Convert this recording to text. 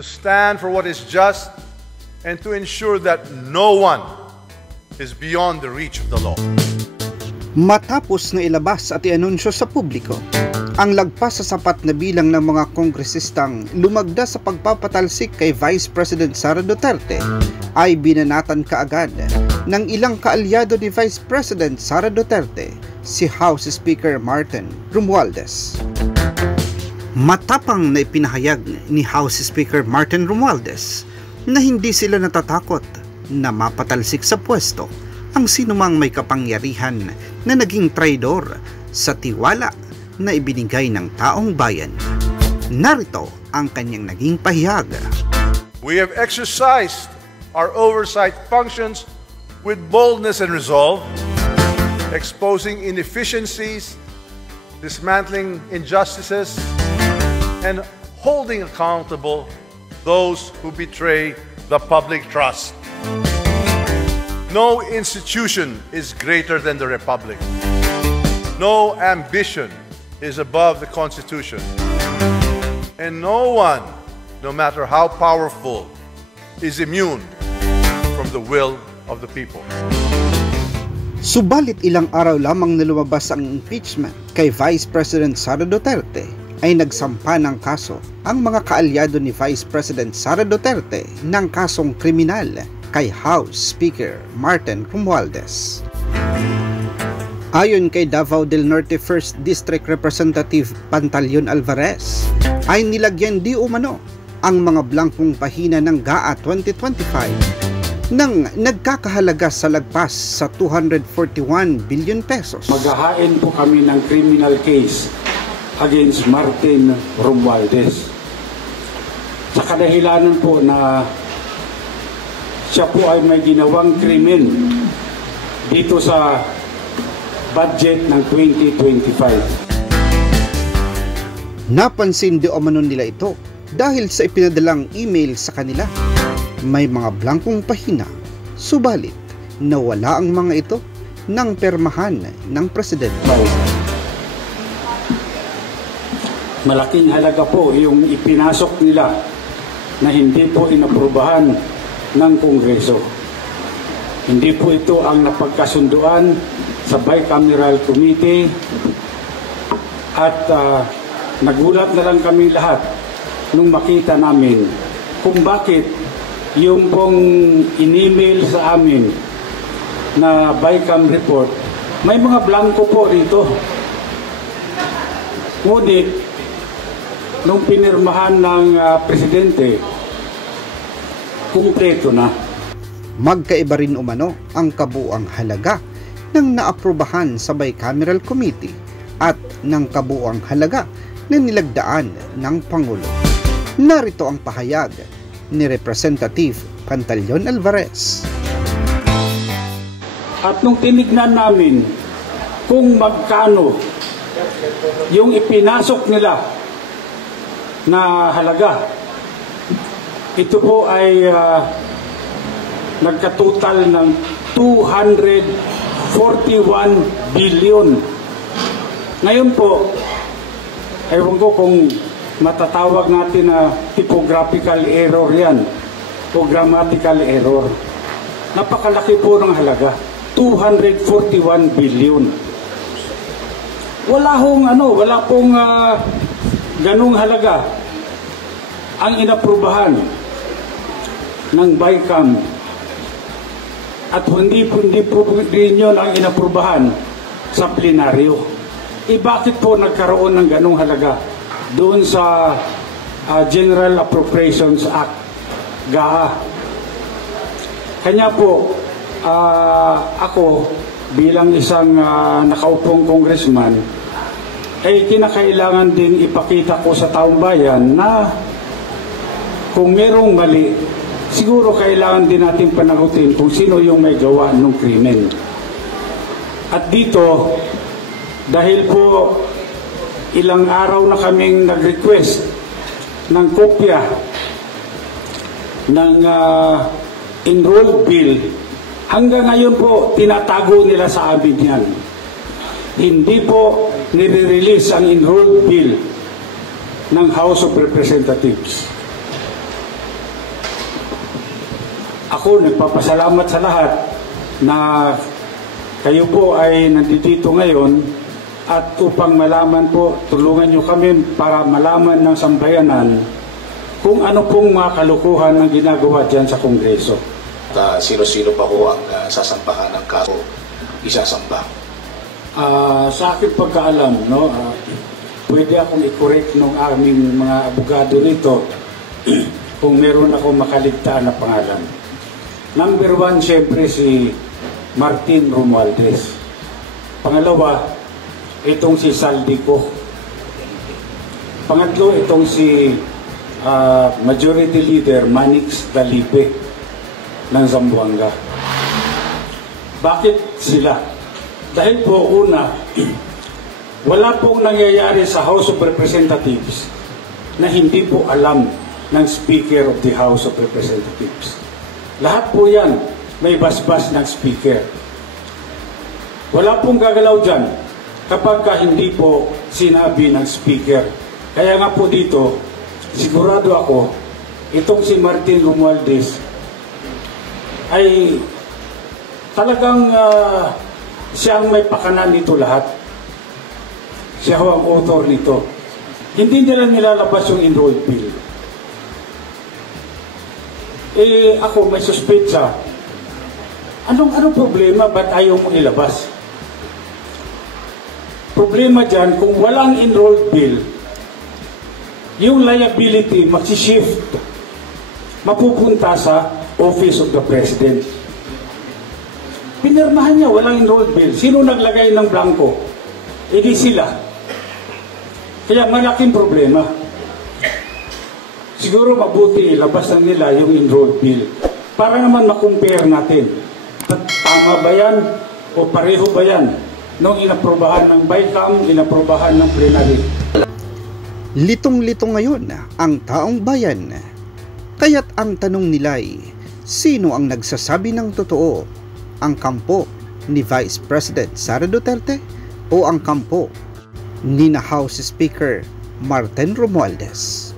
to stand for what is just and to ensure that no one is beyond the reach of the law. Matapos na ilabas at i-anunsyo sa publiko ang lagpas sa sapat na bilang ng mga kongresistang lumagda sa pagpapatalsik kay Vice President Sara Duterte, ay binanatan kaagad ng ilang kaalyado ni Vice President Sara Duterte, si House Speaker Martin Romualdez. Matapang na ipinahayag ni House Speaker Martin Romualdez na hindi sila natatakot na mapatalsik sa pwesto ang sinumang may kapangyarihan na naging traidor sa tiwala na ibinigay ng taong bayan. Narito ang kanyang naging pahayag. We have exercised our oversight functions with boldness and resolve, exposing inefficiencies, dismantling injustices, and holding accountable those who betray the public trust. No institution is greater than the Republic. No ambition is above the Constitution. And no one, no matter how powerful, is immune from the will of the people. Subalit ilang araw lamang na lumabas ang impeachment kay Vice President Sara Duterte, ay nagsampa ng kaso ang mga kaalyado ni Vice President Sara Duterte ng kasong kriminal kay House Speaker Martin Romualdez. Ayon kay Davao del Norte 1st District Representative Pantaleon Alvarez, ay nilagyan di umano ang mga blankong pahina ng GAA 2025 nang nagkakahalaga sa lagpas sa 241 billion pesos. Maghahain po kami ng criminal case against Martin Romualdez. Sa kadahilanan po na siya po ay may ginawang krimen dito sa budget ng 2025. Napansin di umano nila ito dahil sa ipinadalang email sa kanila. May mga blankong pahina, subalit nawala ang mga ito ng permahan ng Presidente. Malaking halaga po yung ipinasok nila na hindi po inaprubahan ng Kongreso. Hindi po ito ang napagkasunduan sa Bicameral Committee at nagulat na lang kami lahat nung makita namin kung bakit yung pong in-email sa amin na Bicam report, may mga blanco po rito. Ngunit, nung pinirmahan ng Presidente, kumpleto na. Magkaiba rin umano ang kabuuang halaga ng naaprubahan sa Bicameral Committee at ng kabuuang halaga na nilagdaan ng Pangulo. Narito ang pahayag ni Representative Pantaleon Alvarez. At nung tinignan namin kung magkano yung ipinasok nila na halaga, ito po ay nagkatotal ng 241 billion. Ngayon po, ewan ko kung matatawag natin na typographical error yan o grammatical error. Napakalaki po ng halaga, 241 billion. Wala pong ganung halaga ang inaprubahan ng Bicam at hindi po rin yun ang inaprubahan sa plenaryo. Bakit po nagkaroon ng ganung halaga doon sa General Appropriations Act, GAA? Kanya po, ako bilang isang nakaupong congressman, ay kinakailangan din ipakita ko sa taong bayan na kung merong mali, siguro kailangan din natin panagutin kung sino yung may gawa ng krimen. At dito, dahil po ilang araw na kaming nag-request ng kopya ng enrolled bill, hanggang ngayon po tinatago nila sa amin yan. Hindi po nire-release ang enrolled bill ng House of Representatives. ako nagpapasalamat sa lahat na kayo po ay nandito ngayon at upang malaman po, tulungan nyo kami para malaman ng sambayanan kung ano pong mga kalukuhan ang ginagawa dyan sa Kongreso. Sino-sino pa ho ang sasampahan ng kaso isasampa? Sa aking pagkaalam, no, pwede akong i-correct ng aming mga abogado nito kung meron akong makaligtaan na pangalan. Number 1, siyempre si Martin Romualdez. Pangalawa, itong si Saldico. Pangatlo, itong si Majority Leader Manix Dalipe ng Zamboanga. Bakit sila? Dahil po una, wala pong nangyayari sa House of Representatives na hindi po alam ng Speaker of the House of Representatives. Lahat po yan may basbas ng Speaker. Wala pong gagalaw dyan kapag hindi po sinabi ng Speaker. Kaya nga po dito, sigurado ako, itong si Martin Romualdez ay talagang siya ang may pakanan nito lahat. Siya ang author nito. Hindi nila nilalabas yung enrolled bill. Ako may suspetsa. Anong problema? Ba't ayaw mong ilabas? Problema dyan, kung walang enrolled bill, yung liability magsishift, mapupunta sa Office of the President. Pinirmahan niya, walang enrolled bill. Sino naglagay ng blanco? Hindi sila. Kaya malaking problema. Siguro mabuti ilabas na nila yung enrolled bill para naman makumpare natin. Tama ba yan o pareho ba yan nung inaprobahan ng BICAM, inaprobahan ng plenary? Litong-lito ngayon ang taong bayan. Kaya't ang tanong nila'y, sino ang nagsasabi ng totoo? Ang kampo ni Vice President Sara Duterte o ang kampo ni House Speaker Martin Romualdez?